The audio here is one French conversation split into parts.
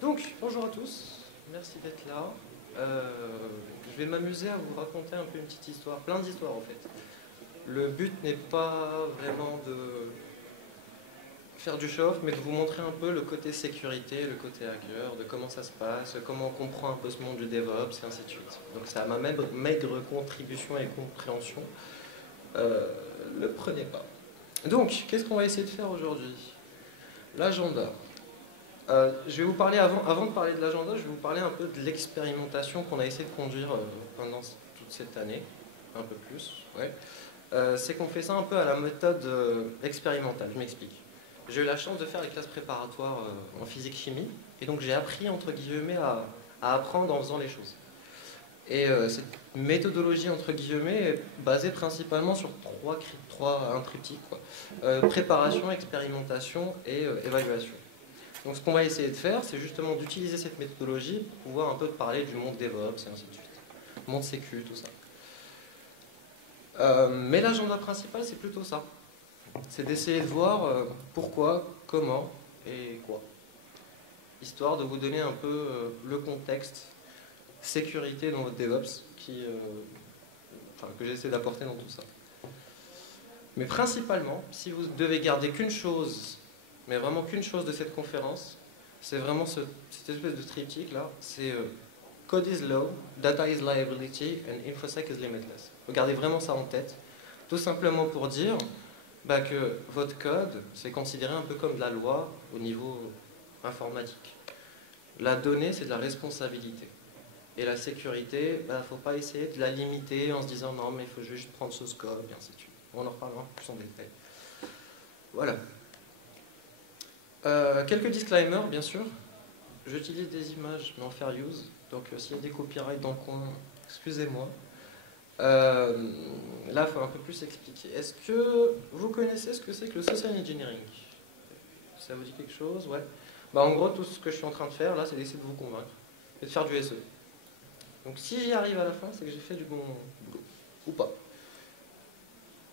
Donc, bonjour à tous, merci d'être là. Je vais m'amuser à vous raconter un peu une petite histoire, plein d'histoires en fait. Le but n'est pas vraiment de faire du show-off, mais de vous montrer un peu le côté sécurité, le côté hacker, de comment ça se passe, comment on comprend un peu ce monde du DevOps et ainsi de suite. Donc ça ma maigre contribution et compréhension. Le prenez pas. Donc, qu'est-ce qu'on va essayer de faire aujourd'hui? L'agenda. Je vais vous parler, avant de parler de l'agenda, je vais vous parler un peu de l'expérimentation qu'on a essayé de conduire pendant toute cette année, un peu plus. Ouais. C'est qu'on fait ça un peu à la méthode expérimentale, je m'explique. J'ai eu la chance de faire les classes préparatoires en physique-chimie, et donc j'ai appris, entre guillemets, à apprendre en faisant les choses. Et cette méthodologie, entre guillemets, est basée principalement sur un triptyque, quoi. Préparation, expérimentation et évaluation. Donc ce qu'on va essayer de faire, c'est justement d'utiliser cette méthodologie pour pouvoir un peu parler du monde DevOps et ainsi de suite. Monde sécu, tout ça. Mais l'agenda principal, c'est plutôt ça. C'est d'essayer de voir pourquoi, comment et quoi. Histoire de vous donner un peu le contexte sécurité dans votre DevOps que j'essaie d'apporter dans tout ça. Mais principalement, si vous devez garder qu'une chose, mais vraiment qu'une chose de cette conférence, c'est vraiment cette espèce de triptyque là, c'est Code is low, data is liability, and InfoSec is limitless. Regardez vraiment ça en tête, tout simplement pour dire que votre code, c'est considéré un peu comme de la loi au niveau informatique. La donnée, c'est de la responsabilité. Et la sécurité, il ne faut pas essayer de la limiter en se disant non, mais il faut juste prendre ce scope, et ainsi de suite. On en reparlera plus en détail. Voilà. Quelques disclaimers, bien sûr. J'utilise des images, mais en fair use. Donc s'il y a des copyrights dans le coin, excusez-moi. Là, il faut un peu plus expliquer. Est-ce que vous connaissez ce que c'est que le social engineering? Ça vous dit quelque chose? Ouais. En gros, tout ce que je suis en train de faire, là, c'est d'essayer de vous convaincre et de faire du SE. Donc si j'y arrive à la fin, c'est que j'ai fait du bon boulot. Ou pas.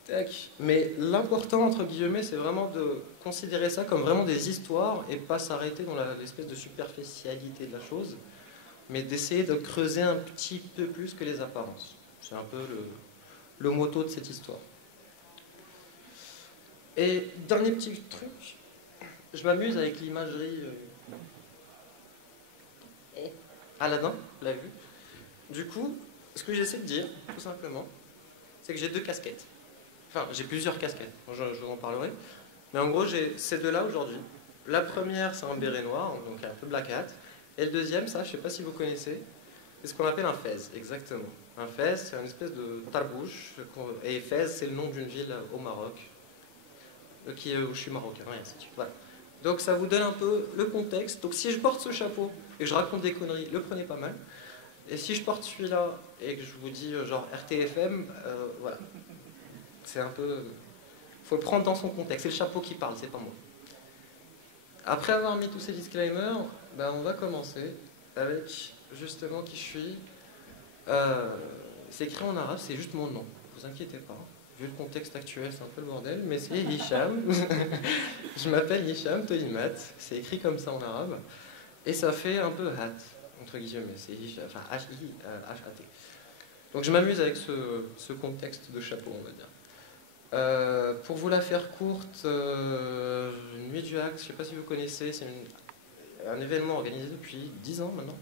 Tac. Mais l'important, entre guillemets, c'est vraiment de considérer ça comme vraiment des histoires et pas s'arrêter dans l'espèce de superficialité de la chose, mais d'essayer de creuser un petit peu plus que les apparences. C'est un peu le motto de cette histoire. Et dernier petit truc, je m'amuse avec l'imagerie. Aladdin, vous l'avez vu? Du coup, ce que j'essaie de dire, tout simplement, c'est que j'ai deux casquettes. Enfin, j'ai plusieurs casquettes, je vous en parlerai. Mais en gros, j'ai ces deux-là aujourd'hui. La première, c'est un béret noir, donc un peu black hat. Et le deuxième, ça, je ne sais pas si vous connaissez, c'est ce qu'on appelle un fez, exactement. Un fez, c'est une espèce de tarbouche. Et Fès, c'est le nom d'une ville au Maroc, où je suis marocain, et ainsi de suite. Voilà. Donc ça vous donne un peu le contexte. Donc si je porte ce chapeau et je raconte des conneries, le prenez pas mal. Et si je porte celui-là et que je vous dis genre RTFM, voilà. C'est un peu... faut le prendre dans son contexte. C'est le chapeau qui parle, c'est pas moi. Après avoir mis tous ces disclaimers, on va commencer avec justement qui je suis. C'est écrit en arabe, c'est juste mon nom. Ne vous inquiétez pas. Vu le contexte actuel, c'est un peu le bordel, mais c'est Hicham. Je m'appelle Hicham Tolimat. C'est écrit comme ça en arabe. Et ça fait un peu hat, entre guillemets. C'est Hicham, enfin H-I-H-A-T. Donc je m'amuse avec ce contexte de chapeau, on va dire. Pour vous la faire courte, Nuit du Hack, je ne sais pas si vous connaissez, c'est un événement organisé depuis 10 ans maintenant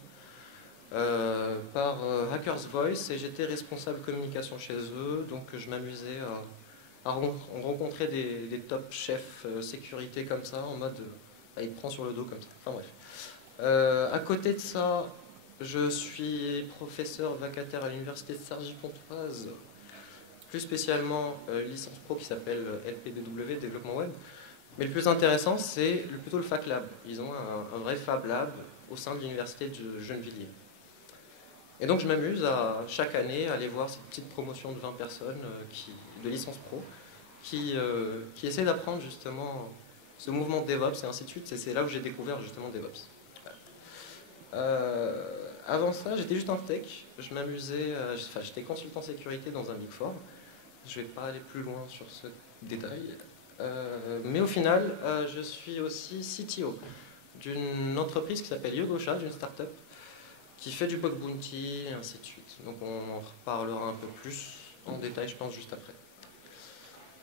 par Hackers Voice, et j'étais responsable communication chez eux, donc je m'amusais à rencontrer des top chefs sécurité comme ça, en mode il te prend sur le dos comme ça. Enfin bref. À côté de ça, je suis professeur vacataire à l'université de Cergy-Pontoise, plus spécialement licence pro qui s'appelle LPDW, développement web. Mais le plus intéressant, c'est plutôt le Fac Lab. Ils ont un vrai Fab Lab au sein de l'université de Gennevilliers. Et donc je m'amuse à chaque année à aller voir cette petite promotion de 20 personnes de licence pro qui essaient d'apprendre justement ce mouvement de DevOps et ainsi de suite. C'est là où j'ai découvert justement DevOps. Avant ça, j'étais juste un tech. Je m'amusais, j'étais consultant sécurité dans un Big Four. Je ne vais pas aller plus loin sur ce détail. Mais au final, je suis aussi CTO. d'une entreprise qui s'appelle Yogosha, d'une start-up, qui fait du bug bounty et ainsi de suite. Donc on en reparlera un peu plus en détail, je pense, juste après.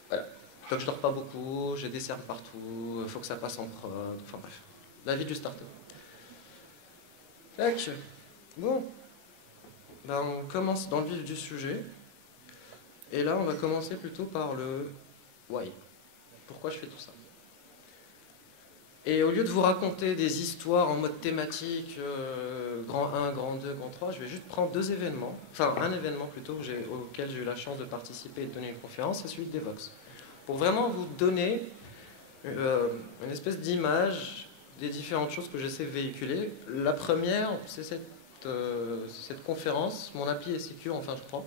Voilà. Donc je dors pas beaucoup, j'ai des cernes partout, il faut que ça passe en prod, enfin bref. La vie du start-up. Tac. Bon. Ben, on commence dans le vif du sujet. Et là, on va commencer plutôt par le why. Pourquoi je fais tout ça? Et au lieu de vous raconter des histoires en mode thématique, grand 1, grand 2, grand 3, je vais juste prendre deux événements, enfin un événement plutôt auquel j'ai eu la chance de participer et de donner une conférence, c'est celui de Devoxx. Pour vraiment vous donner une espèce d'image des différentes choses que j'essaie de véhiculer. La première, c'est cette conférence, mon appli est secure, enfin je crois.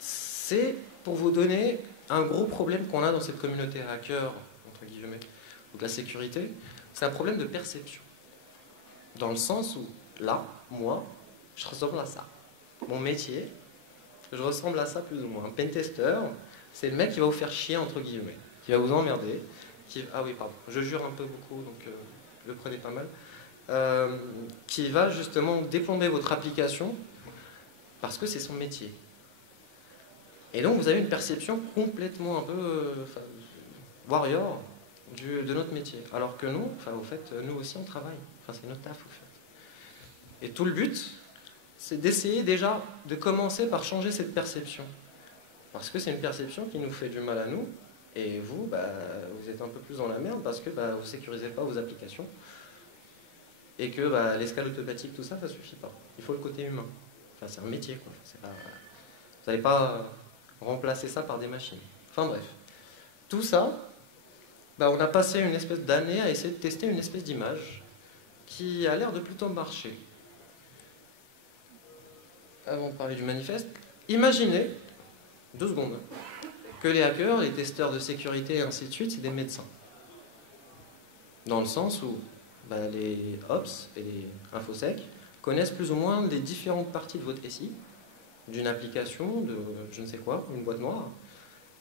C'est pour vous donner un gros problème qu'on a dans cette communauté hacker, entre guillemets, ou de la sécurité, c'est un problème de perception. Dans le sens où, là, moi, je ressemble à ça. Mon métier, je ressemble à ça plus ou moins. Un pentester, c'est le mec qui va vous faire chier, entre guillemets, qui va vous emmerder, ah oui, pardon, je jure un peu beaucoup, donc le prenez pas mal, qui va justement déplomber votre application parce que c'est son métier. Et donc vous avez une perception complètement un peu warrior de notre métier. Alors que nous, enfin, au fait, nous aussi on travaille. Enfin, c'est notre taf, au fait. Et tout le but, c'est d'essayer déjà de commencer par changer cette perception. Parce que c'est une perception qui nous fait du mal à nous. Et vous, bah, vous êtes un peu plus dans la merde parce que bah, vous ne sécurisez pas vos applications. Et que bah, l'escale automatique, tout ça, ça ne suffit pas. Il faut le côté humain. Enfin, c'est un métier, quoi. Pas... Vous n'allez pas remplacer ça par des machines. Enfin bref. Tout ça, bah, on a passé une espèce d'année à essayer de tester une espèce d'image qui a l'air de plutôt marcher. Avant de parler du manifeste, imaginez, 2 secondes, que les hackers, les testeurs de sécurité et ainsi de suite, c'est des médecins. Dans le sens où bah, les Ops et les InfoSec connaissent plus ou moins les différentes parties de votre SI, d'une application, de je ne sais quoi, une boîte noire,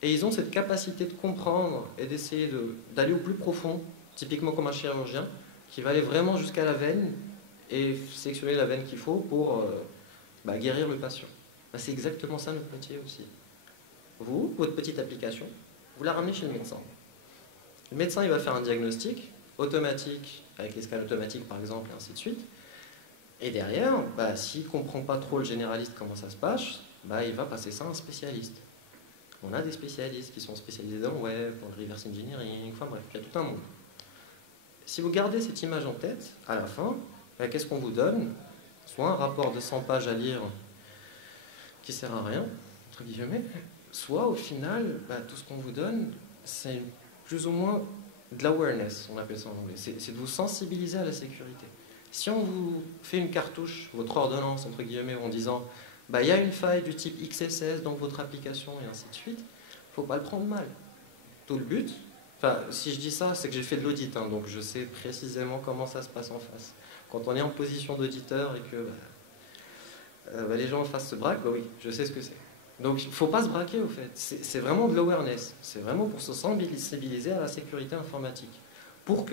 et ils ont cette capacité de comprendre et d'essayer d'aller au plus profond, typiquement comme un chirurgien, qui va aller vraiment jusqu'à la veine et sélectionner la veine qu'il faut pour bah, guérir le patient. Bah, c'est exactement ça notre métier aussi. Vous, votre petite application, vous la ramenez chez le médecin. Le médecin, il va faire un diagnostic automatique, avec l'escale automatique par exemple, et ainsi de suite. Et derrière, bah, s'il ne comprend pas trop le généraliste comment ça se passe, bah, il va passer ça à un spécialiste. On a des spécialistes qui sont spécialisés dans le web, dans le reverse engineering, enfin bref, il y a tout un monde. Si vous gardez cette image en tête, à la fin, bah, qu'est-ce qu'on vous donne? Soit un rapport de 100 pages à lire qui ne sert à rien, entre guillemets, soit au final, bah, tout ce qu'on vous donne, c'est plus ou moins de l'awareness, on appelle ça en anglais. C'est de vous sensibiliser à la sécurité. Si on vous fait une cartouche, votre ordonnance, entre guillemets, en disant bah, y a une faille du type XSS dans votre application et ainsi de suite, il ne faut pas le prendre mal. Tout le but, enfin, si je dis ça, c'est que j'ai fait de l'audit, hein, donc je sais précisément comment ça se passe en face. Quand on est en position d'auditeur et que bah, les gens en face se braquent, bah oui, je sais ce que c'est. Donc il ne faut pas se braquer au fait, c'est vraiment de l'awareness, c'est vraiment pour se sensibiliser à la sécurité informatique. Pour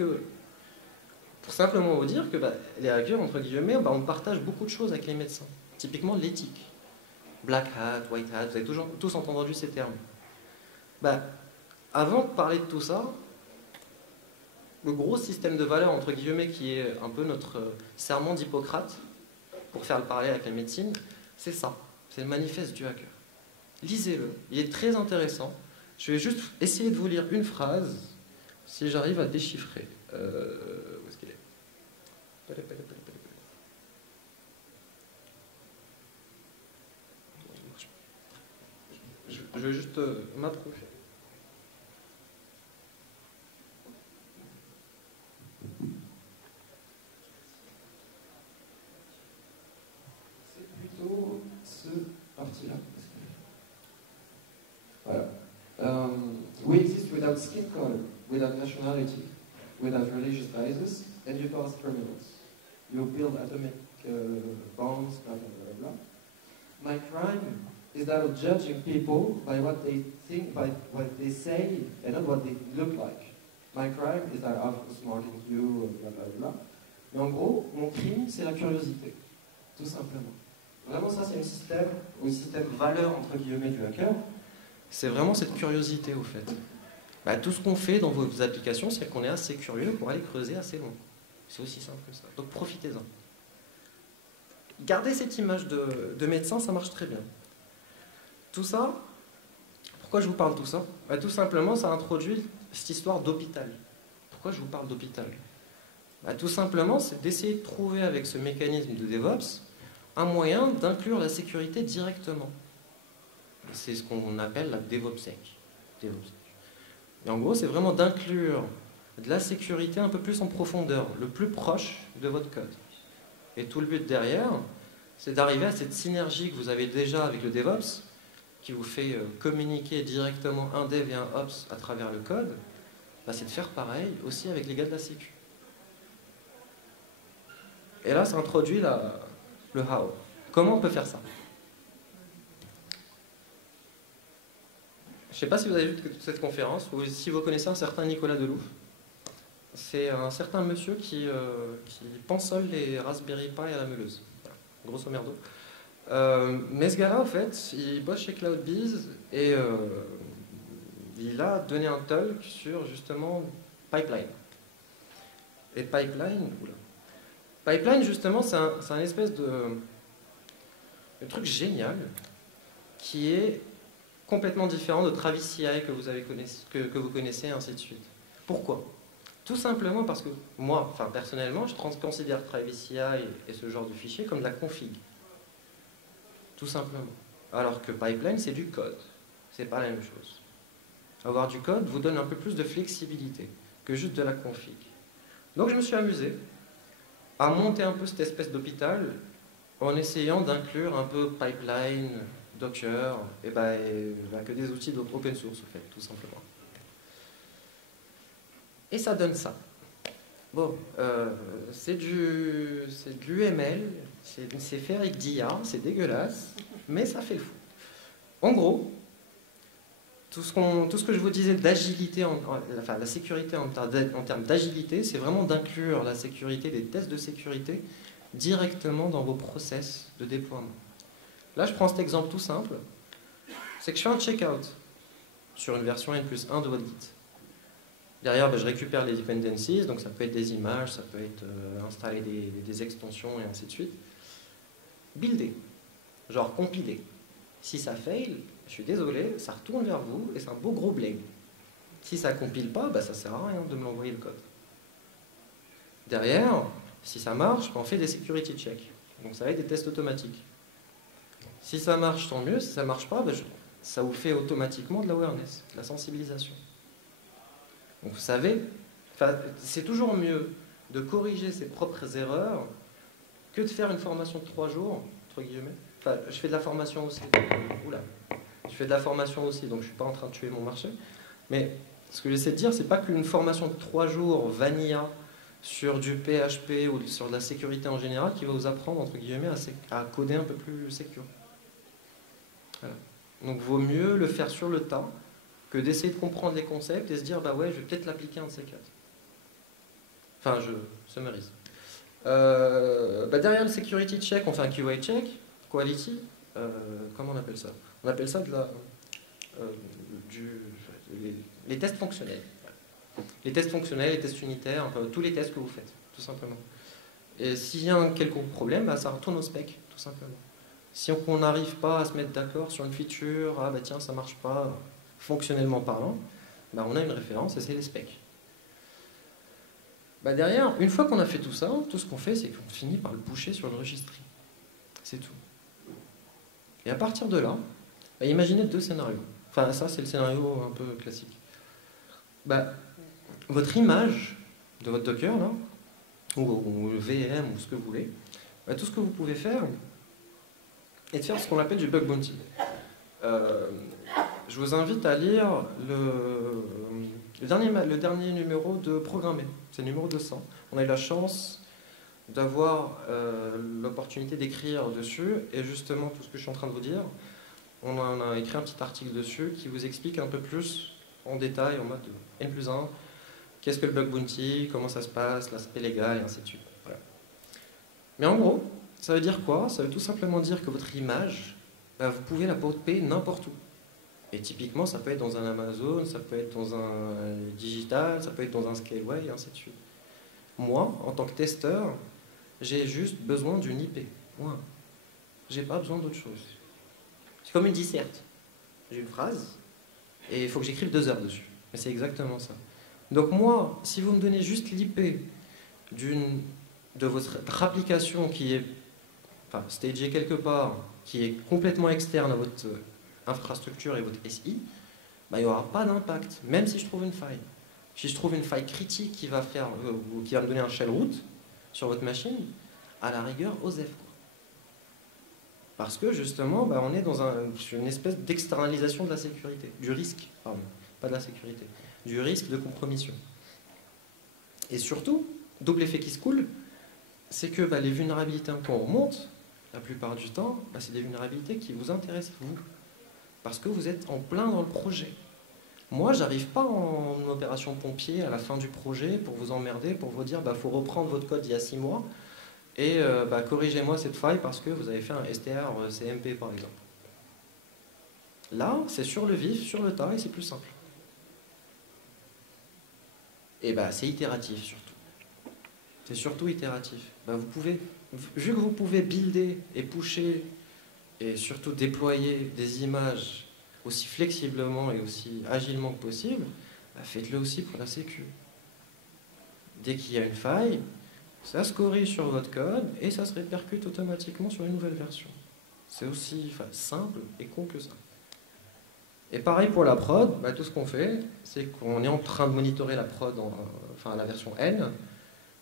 simplement vous dire que bah, les hackers, entre guillemets, bah, on partage beaucoup de choses avec les médecins. Typiquement l'éthique. Black hat, white hat, vous avez tous entendu ces termes. Bah, avant de parler de tout ça, le gros système de valeurs, entre guillemets, qui est un peu notre serment d'Hippocrate, pour faire le parallèle avec la médecine, c'est ça, c'est le manifeste du hacker. Lisez-le, il est très intéressant. Je vais juste essayer de vous lire une phrase, si j'arrive à déchiffrer. Où est-ce qu'il est? Je vais juste m'approcher. C'est plutôt ce parti-là. Voilà. We exist without skin color, without nationality, without religious biases, and you pass criminals. You build atomic bombs, blah, blah, blah, blah. My crime is that of judging people by what they think, by what they say, and not what they look like. My crime is that I'm outsmarting you, blablabla. Mais en gros, mon crime, c'est la curiosité, tout simplement. Vraiment, ça, c'est un système valeur, entre guillemets, du hacker. C'est vraiment cette curiosité, au fait. Bah, tout ce qu'on fait dans vos applications, c'est qu'on est assez curieux pour aller creuser assez loin. C'est aussi simple que ça. Donc, profitez-en. Gardez cette image de médecin, ça marche très bien. Tout ça, pourquoi je vous parle de tout ça? Bah, tout simplement, ça introduit cette histoire d'hôpital. Pourquoi je vous parle d'hôpital? Bah, tout simplement, c'est d'essayer de trouver avec ce mécanisme de DevOps un moyen d'inclure la sécurité directement. C'est ce qu'on appelle la DevOpsSec. Et en gros, c'est vraiment d'inclure de la sécurité un peu plus en profondeur, le plus proche de votre code. Et tout le but derrière, c'est d'arriver à cette synergie que vous avez déjà avec le DevOps, qui vous fait communiquer directement un dev et un ops à travers le code. Bah, c'est de faire pareil aussi avec les gars de la sécu. Et là, ça introduit le how. Comment on peut faire ça? Je ne sais pas si vous avez vu cette conférence, ou si vous connaissez un certain Nicolas Delouf. C'est un certain monsieur qui pensole les Raspberry Pi à la meuleuse, grosso merdo. Mais ce gars-là, en fait, il bosse chez CloudBees et il a donné un talk sur justement Pipeline. Et Pipeline, justement, c'est un espèce de truc génial qui est complètement différent de Travis CI que vous connaissez, et ainsi de suite. Pourquoi? Tout simplement parce que moi, personnellement, je considère Travis CI et ce genre de fichier comme de la config. Tout simplement. Alors que Pipeline, c'est du code. C'est pas la même chose. Avoir du code vous donne un peu plus de flexibilité que juste de la config. Donc je me suis amusé à monter un peu cette espèce d'hôpital en essayant d'inclure un peu Pipeline, Docker, et que des outils open source, en fait, tout simplement. Et ça donne ça. Bon, c'est de l'UML, c'est fait avec d'IA, c'est dégueulasse, mais ça fait le fou. En gros, tout ce que je vous disais d'agilité, la sécurité en termes d'agilité, c'est vraiment d'inclure la sécurité, des tests de sécurité, directement dans vos process de déploiement. Là, je prends cet exemple tout simple, c'est que je fais un checkout sur une version N+1 de votre Git. Derrière, je récupère les dependencies, donc ça peut être des images, ça peut être installer des extensions et ainsi de suite. Builder, genre compiler. Si ça fail, je suis désolé, ça retourne vers vous et c'est un beau gros blame. Si ça compile pas, ça sert à rien de me l'envoyer le code. Derrière, si ça marche, on fait des security checks. Donc ça va être des tests automatiques. Si ça marche, tant mieux. Si ça marche pas, ça vous fait automatiquement de l'awareness, de la sensibilisation. Donc vous savez, c'est toujours mieux de corriger ses propres erreurs que de faire une formation de 3 jours, entre guillemets. Je fais de la formation aussi. Je fais de la formation aussi, donc je ne suis pas en train de tuer mon marché. Mais ce que j'essaie de dire, c'est pas qu'une formation de 3 jours vanilla sur du PHP ou sur de la sécurité en général qui va vous apprendre, entre guillemets, à coder un peu plus sécure. Voilà. Donc vaut mieux le faire sur le tas que d'essayer de comprendre les concepts et se dire, ouais, je vais peut-être l'appliquer un de ces quatre. Je summarise. Derrière le security check, on fait un QA check, quality, comment on appelle ça? On appelle ça les tests fonctionnels. Les tests fonctionnels, les tests unitaires, tous les tests que vous faites, tout simplement. Et s'il y a un quelconque problème, ça retourne au spec, tout simplement. Si on n'arrive pas à se mettre d'accord sur une feature, tiens, ça marche pas, fonctionnellement parlant, on a une référence et c'est les specs. Derrière, une fois qu'on a fait tout ça, tout ce qu'on fait, c'est qu'on finit par le pusher sur une registry. C'est tout. Et à partir de là, imaginez 2 scénarios. Ça, c'est le scénario un peu classique. Votre image de votre Docker, là, ou VM, ou ce que vous voulez, tout ce que vous pouvez faire est de faire ce qu'on appelle du bug bounty. Je vous invite à lire le dernier numéro de Programmer. C'est le numéro 200. On a eu la chance d'avoir l'opportunité d'écrire dessus, et justement, tout ce que je suis en train de vous dire, on a écrit un petit article dessus qui vous explique un peu plus en détail, en mode N+1, qu'est-ce que le bug bounty, comment ça se passe, l'aspect légal, et ainsi de suite. Voilà. Mais en gros, ça veut dire quoi? Ça veut tout simplement dire que votre image, bah, vous pouvez la popper n'importe où. Et typiquement, ça peut être dans un Amazon, ça peut être dans un digital, ça peut être dans un Scaleway, et ainsi de suite. Moi, en tant que testeur, j'ai juste besoin d'une IP. Point. J'ai pas besoin d'autre chose. C'est comme une disserte. J'ai une phrase, et il faut que j'écrive 2 heures dessus. Mais c'est exactement ça. Donc moi, si vous me donnez juste l'IP de votre application qui est stagée quelque part, qui est complètement externe à votre infrastructure et votre SI, bah, il n'y aura pas d'impact, même si je trouve une faille. Si je trouve une faille critique qui va me donner un shell root sur votre machine, à la rigueur, OSEF. Parce que justement, bah, on est dans une espèce d'externalisation de la sécurité, du risque, pardon, pas de la sécurité, du risque de compromission. Et surtout, double effet qui se coule, c'est que bah, les vulnérabilités qu'on remonte, la plupart du temps, bah, c'est des vulnérabilités qui vous intéressent, vous. Parce que vous êtes en plein dans le projet. Moi, j'arrive pas en opération pompier à la fin du projet pour vous emmerder, pour vous dire, bah, faut reprendre votre code d'il y a 6 mois et bah, corrigez-moi cette faille parce que vous avez fait un STR CMP, par exemple. Là, c'est sur le vif, sur le tas, et c'est plus simple. Et bah, c'est itératif, surtout. C'est surtout itératif. Bah, vu que vous pouvez builder et pusher et surtout déployer des images aussi flexiblement et aussi agilement que possible, bah faites-le aussi pour la sécu. Dès qu'il y a une faille, ça se corrige sur votre code et ça se répercute automatiquement sur une nouvelle version. C'est aussi simple et con que ça. Et pareil pour la prod, bah tout ce qu'on fait, c'est qu'on est en train de monitorer la prod, la version N.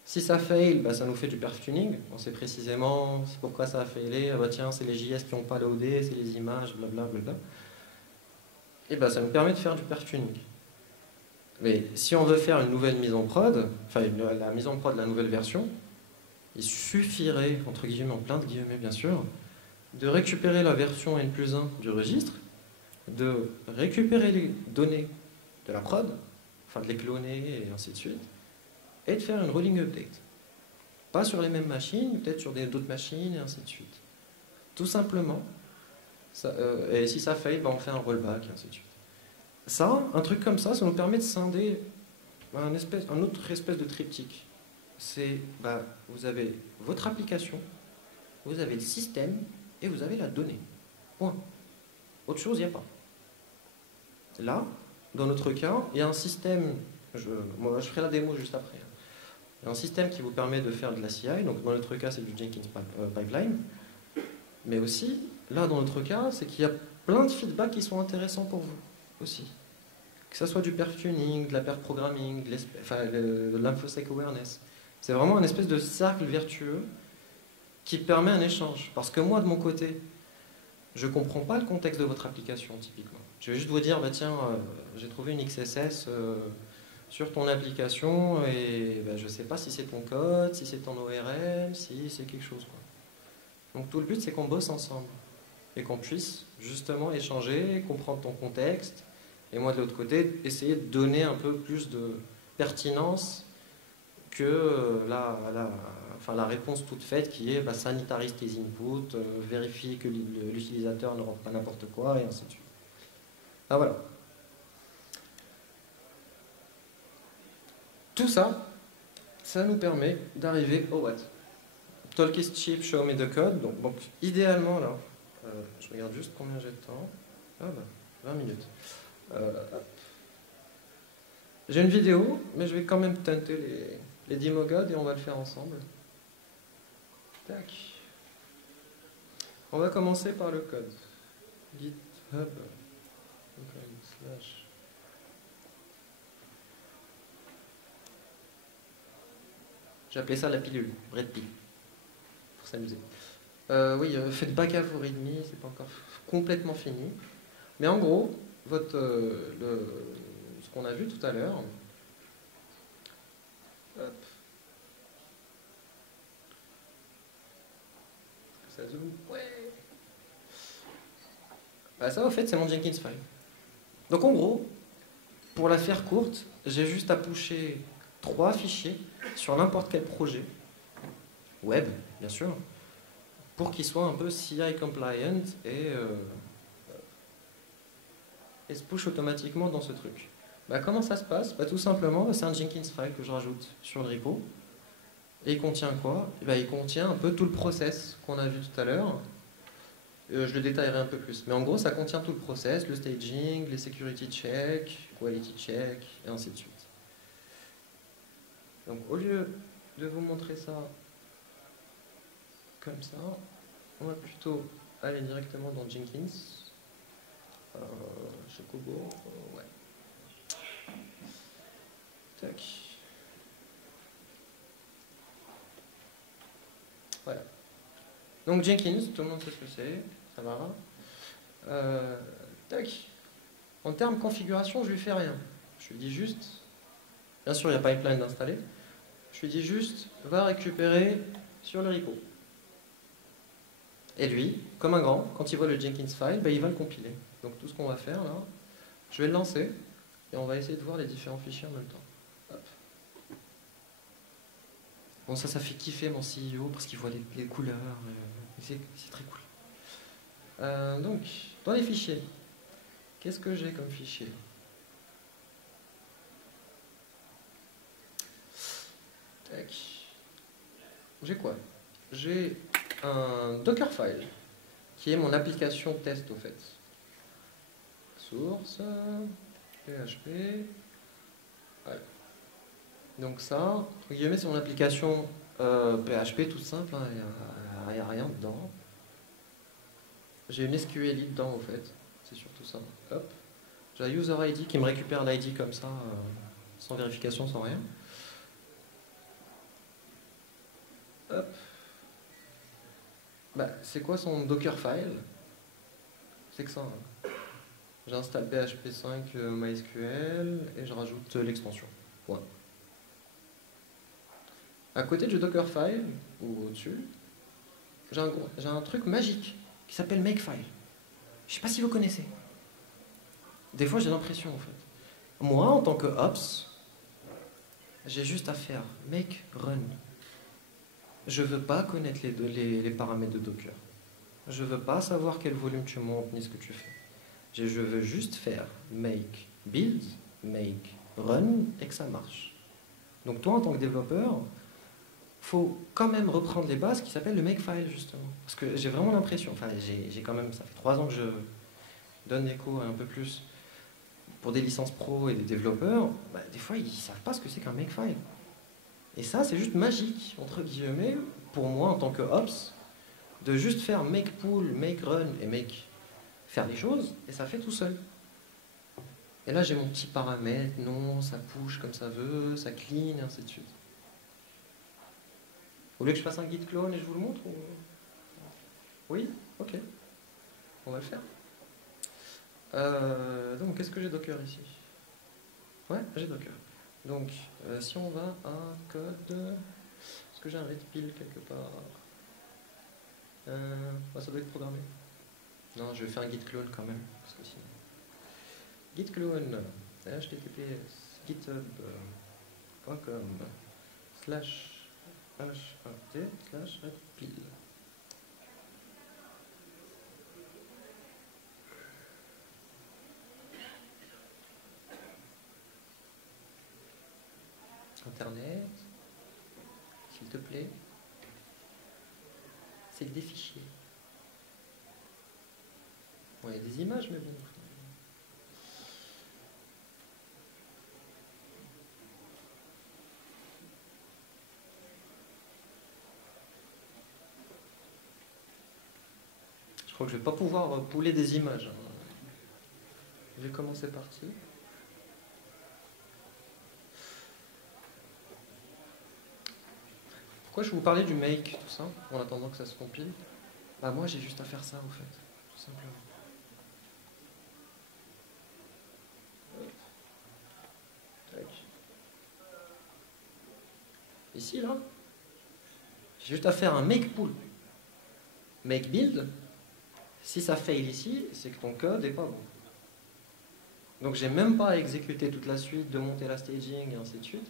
Si ça fail, bah ça nous fait du perf tuning. On sait précisément pourquoi ça a failé. Ah bah tiens, c'est les JS qui n'ont pas loadé, c'est les images, blablabla. Et bah ça nous permet de faire du perf tuning. Mais si on veut faire une nouvelle mise en prod, la mise en prod de la nouvelle version, il suffirait, entre guillemets, en plein de guillemets bien sûr, de récupérer la version N+1 du registre, de récupérer les données de la prod, de les cloner et ainsi de suite, et de faire une rolling update. Pas sur les mêmes machines, peut-être sur d'autres machines, et ainsi de suite. Tout simplement. Et si ça faille, bah on fait un rollback, et ainsi de suite. Ça, un truc comme ça nous permet de scinder un autre espèce de triptyque. C'est, vous avez votre application, vous avez le système, et vous avez la donnée. Point. Autre chose, il n'y a pas. Là, dans notre cas, il y a un système, je ferai la démo juste après. Il y a un système qui vous permet de faire de la CI, donc dans notre cas c'est du Jenkins Pipeline, mais aussi, là dans notre cas, c'est qu'il y a plein de feedbacks qui sont intéressants pour vous aussi. Que ce soit du perf tuning, de la perf programming, de l'infosec awareness. C'est vraiment un espèce de cercle vertueux qui permet un échange. Parce que moi de mon côté, je ne comprends pas le contexte de votre application typiquement. Je vais juste vous dire, tiens, j'ai trouvé une XSS sur ton application et je ne sais pas si c'est ton code, si c'est ton ORM, si c'est quelque chose. Donc tout le but c'est qu'on bosse ensemble et qu'on puisse justement échanger, comprendre ton contexte et moi de l'autre côté essayer de donner un peu plus de pertinence que la réponse toute faite qui est sanitarise tes inputs, vérifie que l'utilisateur ne rentre pas n'importe quoi et ainsi de suite. Ah voilà. Tout ça, ça nous permet d'arriver au what? Talk is cheap, show me the code. Donc idéalement, là, je regarde juste combien j'ai de temps. 20 minutes. J'ai une vidéo, mais je vais quand même tenter les demogods et on va le faire ensemble. Tac. On va commencer par le code. GitHub. J'ai appelé ça la pilule, Brad Pitt, pour s'amuser. Oui, faites back à vos readme, c'est pas encore complètement fini. Mais en gros, ce qu'on a vu tout à l'heure, ça zoome, ouais. Ça, au fait, c'est mon Jenkins file. Donc en gros, pour la faire courte, j'ai juste à pusher 3 fichiers sur n'importe quel projet, web bien sûr, pour qu'ils soient un peu CI compliant et se push automatiquement dans ce truc. Bah, comment ça se passe? Bah, tout simplement, c'est un Jenkins file que je rajoute sur le repo. Et il contient quoi? Bah, il contient un peu tout le process qu'on a vu tout à l'heure. Je le détaillerai un peu plus. Mais en gros, ça contient tout le process, le staging, les security checks, quality check, et ainsi de suite. Donc au lieu de vous montrer ça comme ça, on va plutôt aller directement dans Jenkins. Chocobo, ouais. Tac. Voilà. Donc Jenkins, tout le monde sait ce que c'est, ça va. Tac. En termes configuration, je lui fais rien. Je lui dis juste, bien sûr il y a pipeline d'installer, je lui dis juste, va récupérer sur le repo. Et lui, comme un grand, quand il voit le Jenkins file, bah, il va le compiler. Donc tout ce qu'on va faire là, je vais le lancer, et on va essayer de voir les différents fichiers en même temps. Hop. Bon, ça fait kiffer mon CEO parce qu'il voit les couleurs. C'est très cool. Donc, dans les fichiers, qu'est-ce que j'ai comme fichier? Tac. J'ai quoi? J'ai un Dockerfile qui est mon application test au fait. Source, PHP. Ouais. Donc ça, c'est mon application PHP toute simple, hein, il n'y a rien dedans. J'ai une SQLite dedans au fait, c'est surtout ça. Hop. J'ai un user ID qui me récupère l'ID comme ça, sans vérification, sans rien. Hop. Bah, c'est quoi son Dockerfile? C'est que ça. Hein. J'installe PHP 5 MySQL et je rajoute l'extension. Point. À côté du Dockerfile, ou au-dessus, j'ai un truc magique qui s'appelle Makefile. Je ne sais pas si vous connaissez. Des fois, j'ai l'impression, en fait. Moi, en tant que Ops, j'ai juste à faire make run. Je ne veux pas connaître les paramètres de Docker. Je ne veux pas savoir quel volume tu montes ni ce que tu fais. Je veux juste faire make build, make run et que ça marche. Donc toi, en tant que développeur, faut quand même reprendre les bases qui s'appellent le makefile, justement. Parce que j'ai vraiment l'impression, enfin, j'ai quand même, ça fait 3 ans que je donne des cours un peu plus pour des licences pro et des développeurs, bah, des fois, ils ne savent pas ce que c'est qu'un makefile. Et ça, c'est juste magique, entre guillemets, pour moi, en tant que Ops, de juste faire make pull, make run et faire les choses, et ça fait tout seul. Et là, j'ai mon petit paramètre, non, ça push comme ça veut, ça clean, et ainsi de suite. Vous voulez que je fasse un git clone et je vous le montre ou... Oui? Ok. On va le faire. Donc, qu'est-ce que j'ai Docker ici? Ouais, j'ai Docker. Donc, si on va à code... Est-ce que j'ai un red pill quelque part? Ça doit être programmé. Non, je vais faire un git clone quand même. Parce que sinon... Git clone, https github.com/hat/redpill. Internet, s'il te plaît. C'est des fichiers. Bon, il y a des images, mais bon. Je crois que je vais pas pouvoir pouler des images. Je vais commencer par ci. Pourquoi je vous parlais du make, tout ça, en attendant que ça se compile? Bah moi j'ai juste à faire ça au fait, tout simplement. Tac. Ici là, j'ai juste à faire un make pull, make build. Si ça fail ici, c'est que ton code n'est pas bon. Donc j'ai même pas à exécuter toute la suite, de monter la staging et ainsi de suite.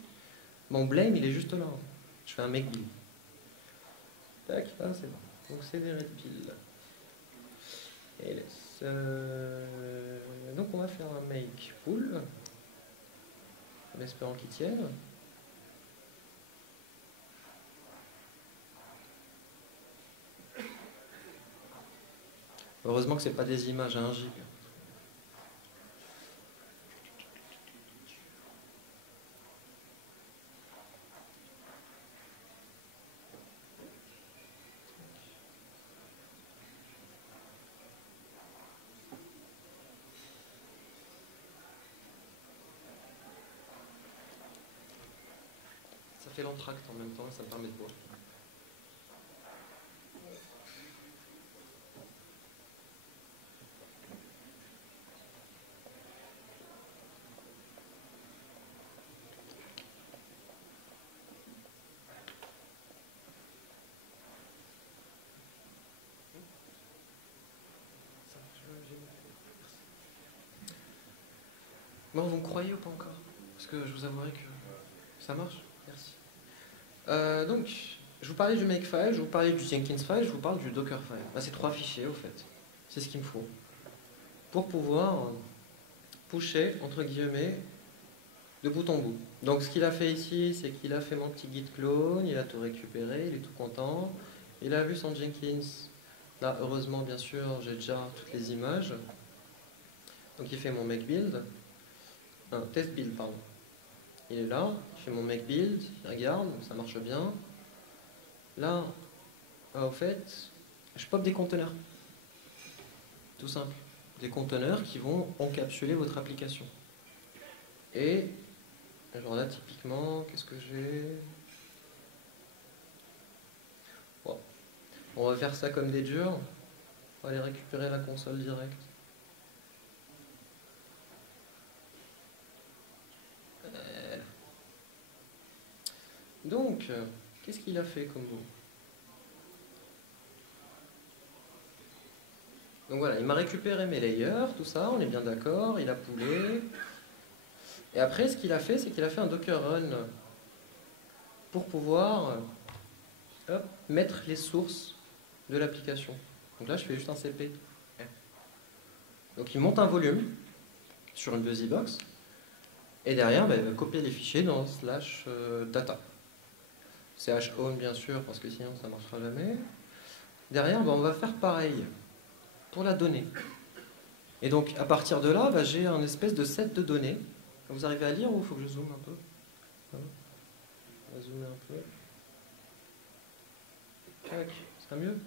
Mon blame, il est juste là. Je fais un make build. Tac, ah, c'est bon. Donc c'est des red pills. Et donc on va faire un make pull, en espérant qu'il tienne. Heureusement que c'est pas des images à 1 giga. Ça fait l'entracte en même temps, ça me permet de voir. Bon, vous me croyez ou pas encore? Parce que je vous avouerai que ça marche. Merci. Donc, je vous parlais du Makefile, je vous parlais du Jenkins file, je vous parle du Dockerfile. Bah, c'est 3 fichiers au fait. C'est ce qu'il me faut. Pour pouvoir pusher, entre guillemets, de bout en bout. Donc ce qu'il a fait ici, c'est qu'il a fait mon petit git clone, il a tout récupéré, il est tout content. Il a vu son Jenkins. Là, heureusement, bien sûr, j'ai déjà toutes les images. Donc il fait mon make build. Test build, pardon. Il est là, il fait mon make build, il regarde, ça marche bien. Là, au fait, je pop des conteneurs. Tout simple. Des conteneurs qui vont encapsuler votre application. Et, genre là, typiquement, qu'est-ce que j'ai? Bon. On va faire ça comme des durs. On va aller récupérer la console direct. Donc, qu'est-ce qu'il a fait comme mot? Donc voilà, il m'a récupéré mes layers, tout ça, on est bien d'accord, il a poulé. Et après, ce qu'il a fait, c'est qu'il a fait un Docker Run pour pouvoir mettre les sources de l'application. Donc là, je fais juste un CP. Donc il monte un volume sur une BusyBox, et derrière, il va copier les fichiers dans /data. /own bien sûr, parce que sinon ça ne marchera jamais. Derrière, on va faire pareil pour la donnée. Et donc à partir de là, j'ai un espèce de set de données. Vous arrivez à lire ou il faut que je zoome un peu? On va zoomer un peu. Tac, ça sera mieux.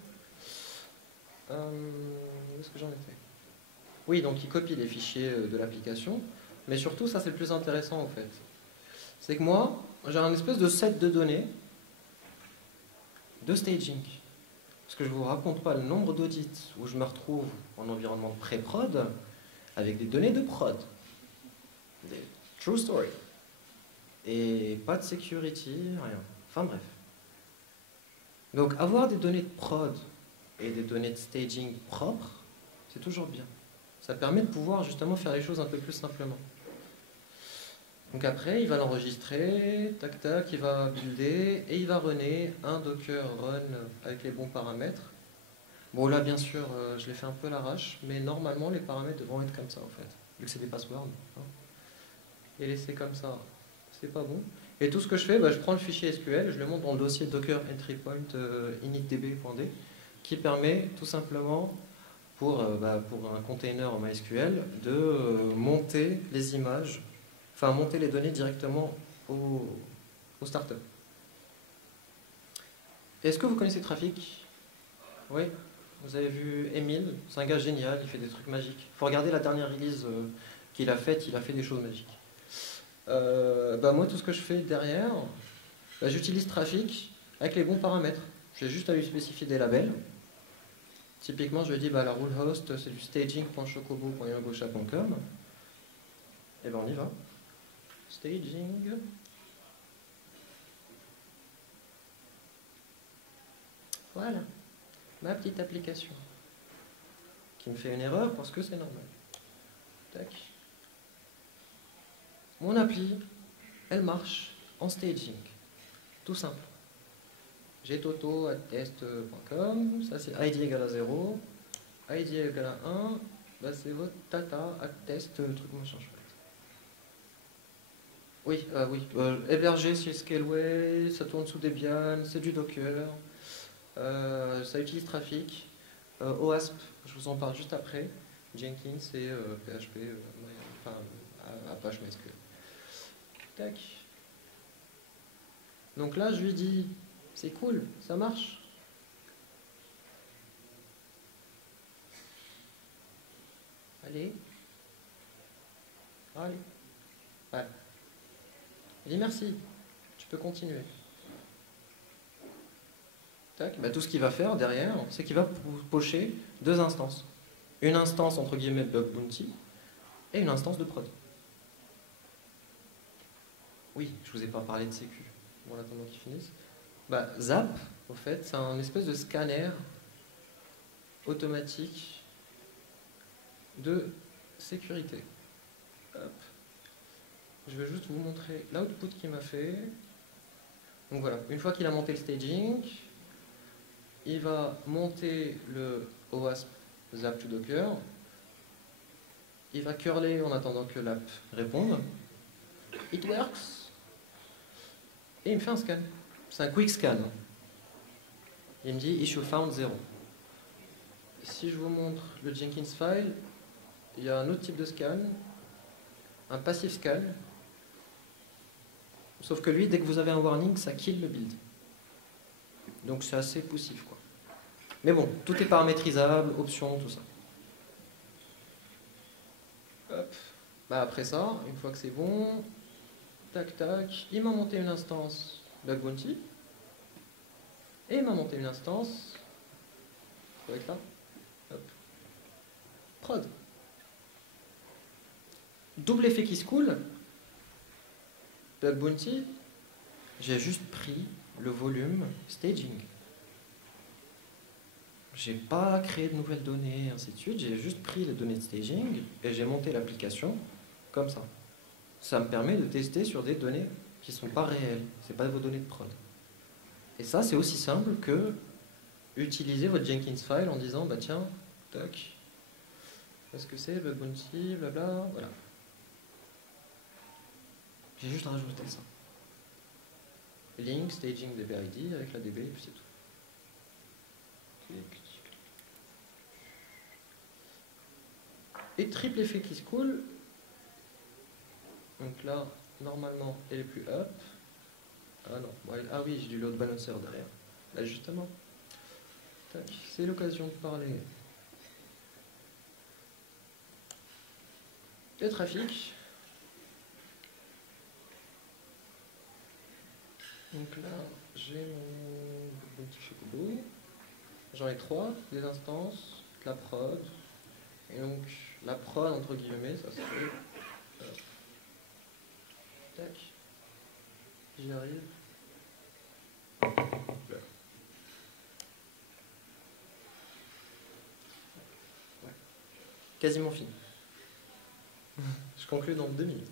Où est-ce que j'en étais? Oui, donc il copie les fichiers de l'application. Mais surtout, ça c'est le plus intéressant en fait. C'est que moi, j'ai un espèce de set de données de staging. Parce que je ne vous raconte pas le nombre d'audits où je me retrouve en environnement de pré-prod avec des données de prod. Des true story. Et pas de security, rien. Enfin bref. Donc avoir des données de prod et des données de staging propres, c'est toujours bien. Ça permet de pouvoir justement faire les choses un peu plus simplement. Donc après, il va l'enregistrer, tac tac, il va builder et il va runner un Docker run avec les bons paramètres. Bon là bien sûr, je l'ai fait un peu à l'arrache, mais normalement les paramètres devront être comme ça en fait, vu que c'est des passwords. Hein. Et laisser comme ça, c'est pas bon. Et tout ce que je fais, je prends le fichier SQL, je le monte dans le dossier docker entry point initdb.d, qui permet tout simplement pour un container MySQL de monter les images, enfin monter les données directement au startup. Est-ce que vous connaissez Trafic? Oui, vous avez vu Emile, c'est un gars génial, il fait des trucs magiques. Il faut regarder la dernière release qu'il a faite, il a fait des choses magiques. Moi, tout ce que je fais derrière, j'utilise Trafic avec les bons paramètres. J'ai juste à lui spécifier des labels. Typiquement, je lui dis la rule host, c'est du staging.chocobo.yogosha.com. Et on y va. Staging. Voilà, ma petite application. Qui me fait une erreur parce que c'est normal. Tac. mon appli, elle marche en staging. Tout simple. J'ai toto@test.com, ça c'est id égale à 0, id égale à 1, bah c'est votre tata @test, truc machin chouette. Oui, hébergé sur Scaleway, ça tourne sous Debian, c'est du Docker, ça utilise Trafic, OASP, je vous en parle juste après, Jenkins et PHP, enfin Apache MySQL. Tac. Donc là, je lui dis, c'est cool, ça marche. Allez. Allez. Ouais. Il dit merci, tu peux continuer. Tac. Bah, tout ce qu'il va faire derrière, c'est qu'il va pocher deux instances. Une instance entre guillemets bug bounty et une instance de prod. Oui, je vous ai pas parlé de sécu. Bon, en attendant qu'il finisse. Bah, Zap, au fait, c'est un espèce de scanner automatique de sécurité. Hop. Je vais juste vous montrer l'output qu'il m'a fait. Donc voilà, une fois qu'il a monté le staging, il va monter le OWASP Zap to Docker. Il va curler en attendant que l'app réponde. It works. Et il me fait un scan. C'est un quick scan. Il me dit issue found 0. Si je vous montre le Jenkins file, il y a un autre type de scan, un passive scan. Sauf que lui, dès que vous avez un warning, ça kill le build. Donc c'est assez poussif, quoi. Mais bon, tout est paramétrisable, options, tout ça. Hop. Bah après ça, une fois que c'est bon, tac tac, il m'a monté une instance bug bounty. Et il m'a monté une instance. Ça va être là. Hop. Prod. Double effet qui se coule. Bug bounty, j'ai juste pris le volume staging. J'ai pas créé de nouvelles données, ainsi de suite. J'ai juste pris les données de staging et j'ai monté l'application comme ça. Ça me permet de tester sur des données qui ne sont pas réelles. C'est pas vos données de prod. Et ça, c'est aussi simple que utiliser votre Jenkins file en disant, bah tiens, toc, qu'est-ce que c'est, bug bounty, blabla, voilà. J'ai juste rajouté ça. Link, staging DBID avec la DB et puis c'est tout. Et triple effet qui se coule. Donc là, normalement, elle est plus up. Ah non, ah oui, j'ai du load balancer derrière. Là, justement. C'est l'occasion de parler de trafic. Donc là, j'ai mon petit chocobo. J'en ai 3, des instances, la prod. Et donc, la prod, entre guillemets, ça serait... tac. J'y arrive. Ouais. Quasiment fini. Je conclue dans 2 minutes.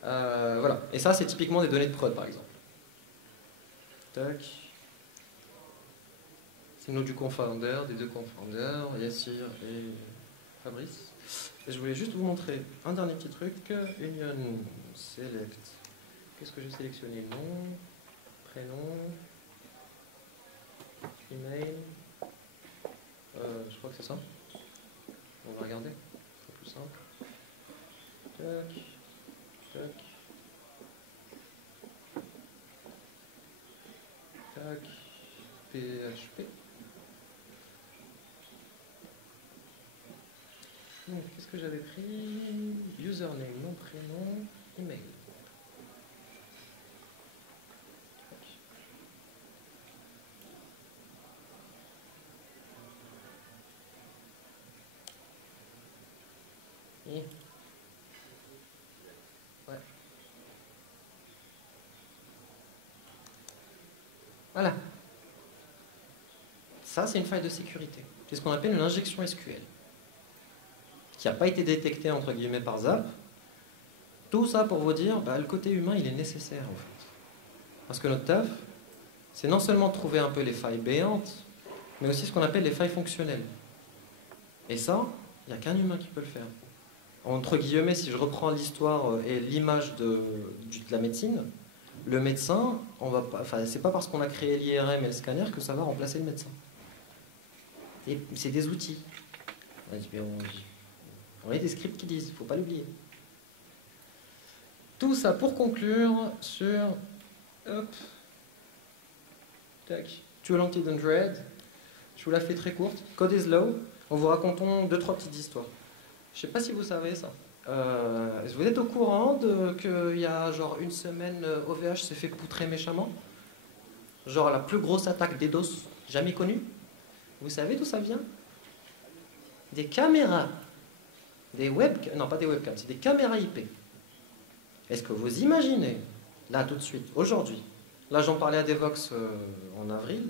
Voilà. Et ça, c'est typiquement des données de prod, par exemple. Tac. C'est le nom du co-founder, des deux co-founders, Yassir et Fabrice. Et je voulais juste vous montrer un dernier petit truc. Union select. Qu'est-ce que j'ai sélectionné? Nom, prénom, email. Je crois que c'est ça. On va regarder. C'est plus simple. Tac. Tac. Tac. PHP. Donc, qu'est-ce que j'avais pris? Username, nom, prénom, email. Et... ouais. Voilà. Ça, c'est une faille de sécurité. C'est ce qu'on appelle une injection SQL. Qui n'a pas été détectée, entre guillemets, par Zap. Tout ça pour vous dire, le côté humain, il est nécessaire en fait. Parce que notre taf, c'est non seulement de trouver un peu les failles béantes, mais aussi ce qu'on appelle les failles fonctionnelles. Et ça, il n'y a qu'un humain qui peut le faire. Entre guillemets, si je reprends l'histoire et l'image de la médecine, le médecin, c'est pas parce qu'on a créé l'IRM et le scanner que ça va remplacer le médecin. Et c'est des outils. On a des scripts qui disent, il ne faut pas l'oublier. Tout ça pour conclure sur... Hop. Tac. Too Long Hidden Dread. Je vous la fais très courte. Code is Low. En vous racontant 2-3 petites histoires. Je ne sais pas si vous savez ça. Vous êtes au courant qu'il y a genre une semaine, OVH s'est fait poutrer méchamment? Genre la plus grosse attaque DDoS jamais connue. Vous savez d'où ça vient? Des caméras. Des webcams. Non, pas des webcams, c'est des caméras IP. Est-ce que vous imaginez, là tout de suite, aujourd'hui, là j'en parlais à Devox en avril,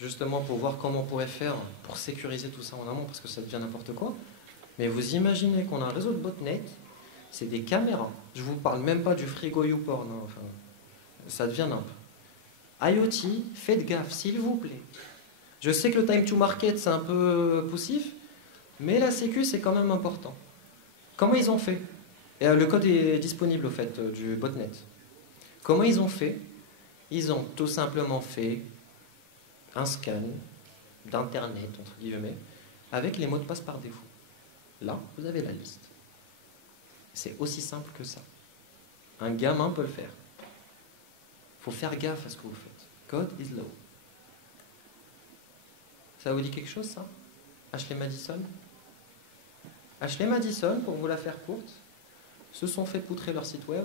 justement pour voir comment on pourrait faire pour sécuriser tout ça en amont, parce que ça devient n'importe quoi. Mais vous imaginez qu'on a un réseau de botnet, c'est des caméras. Je vous parle même pas du frigo YouPorn, hein, enfin, ça devient nimp. IoT, faites gaffe, s'il vous plaît. Je sais que le time to market c'est un peu poussif, mais la sécu c'est quand même important. Comment ils ont fait? Et, le code est disponible au fait du botnet. Comment ils ont fait? Ils ont tout simplement fait un scan d'internet, entre guillemets, avec les mots de passe par défaut. Là, vous avez la liste. C'est aussi simple que ça. Un gamin peut le faire. Il faut faire gaffe à ce que vous faites. Code is low. Ça vous dit quelque chose, ça? Ashley Madison? Ashley Madison, pour vous la faire courte, se sont fait poutrer leur site web.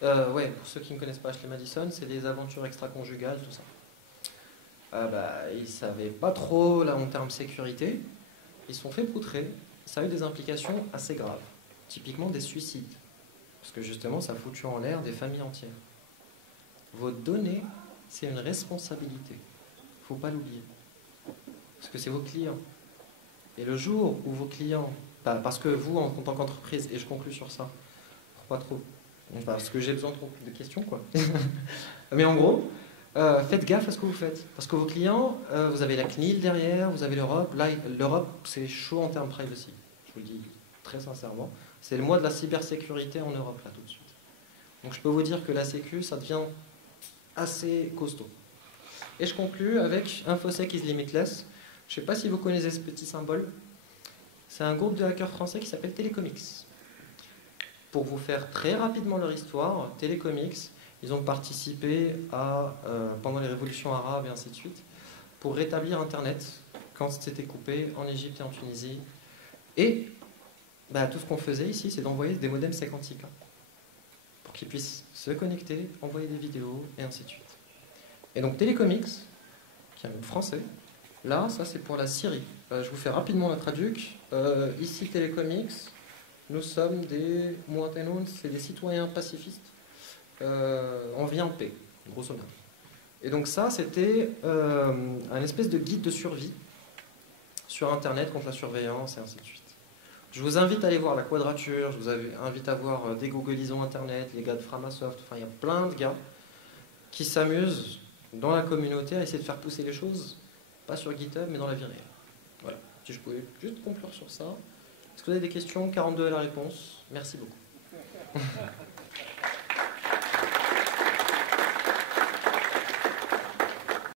Ouais, pour ceux qui ne connaissent pas Ashley Madison, c'est des aventures extra-conjugales, tout ça. Ils ne savaient pas trop, là, en termes sécurité. Ils se sont fait poutrer. Ça a eu des implications assez graves. Typiquement des suicides. Parce que justement, ça a foutu en l'air des familles entières. Vos données, c'est une responsabilité. Il ne faut pas l'oublier. Parce que c'est vos clients. Et le jour où vos clients... parce que vous, en tant qu'entreprise, et je conclue sur ça, pour pas trop... Parce que j'ai besoin de questions, quoi. Mais en gros, faites gaffe à ce que vous faites. Parce que vos clients, vous avez la CNIL derrière, vous avez l'Europe. Là, l'Europe, c'est chaud en termes privacy. Je vous le dis très sincèrement. C'est le mois de la cybersécurité en Europe, là, tout de suite. Donc je peux vous dire que la sécu, ça devient assez costaud. Et je conclue avec InfoSec is limitless. Je ne sais pas si vous connaissez ce petit symbole. C'est un groupe de hackers français qui s'appelle Telecomix. Pour vous faire très rapidement leur histoire, Telecomix, ils ont participé pendant les révolutions arabes et ainsi de suite, pour rétablir Internet quand c'était coupé en Égypte et en Tunisie. Et tout ce qu'on faisait ici, c'est d'envoyer des modems 50K pour qu'ils puissent se connecter, envoyer des vidéos et ainsi de suite. Et donc Telecomix, qui est un groupe français, là, ça c'est pour la Syrie. Je vous fais rapidement la traduc. Ici, Telecomix, nous sommes c'est des citoyens pacifistes. On vit en paix, grosso modo. Et donc ça, c'était un espèce de guide de survie sur Internet contre la surveillance et ainsi de suite. Je vous invite à aller voir la Quadrature, je vous invite à voir des Googleisons Internet, les gars de Framasoft, enfin il y a plein de gars qui s'amusent dans la communauté à essayer de faire pousser les choses, pas sur GitHub, mais dans la vie réelle. Voilà, si je pouvais juste conclure sur ça. Est-ce que vous avez des questions? 42 à la réponse. Merci beaucoup.